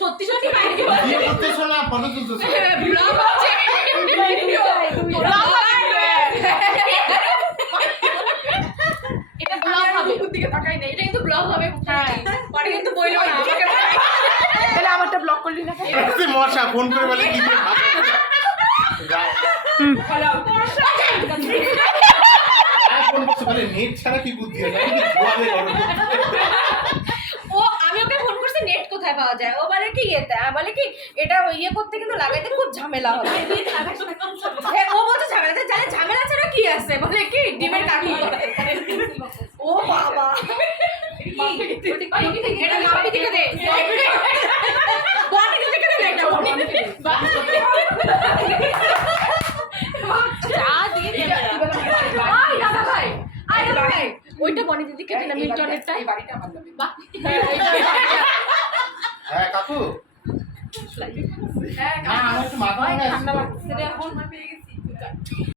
সত্যি সত্যি আমারটা ব্লক করলি না মশা ফোন করে বলে কি নেট ছাড়া কি বুদ্ধি ও আমি ওকে ফোন করছি নেট কোথায় পাওয়া যায় ও বলে কি বলে কি এটা ইয়ে করতে কিন্তু লাগাইতে খুব ঝামেলা হবে ও বলছে ঝামেলা জানে ঝামেলা ছাড়া কি আছে বলে কি ডিমের কাঠি ও বাবা এটা মাপি থেকে দে বানি থেকে দে একটা চা দিয়ে দে আই দাদা ভাই আই দাদা ভাই ওইটা বনি দিদিকে দিলাম মিল্টনেরটা এই বাড়িটা আমার নামে বাহ হ্যাঁ কাকু হ্যাঁ আমার একটু মাথা ঠান্ডা লাগছে রে এখন পেয়ে গেছি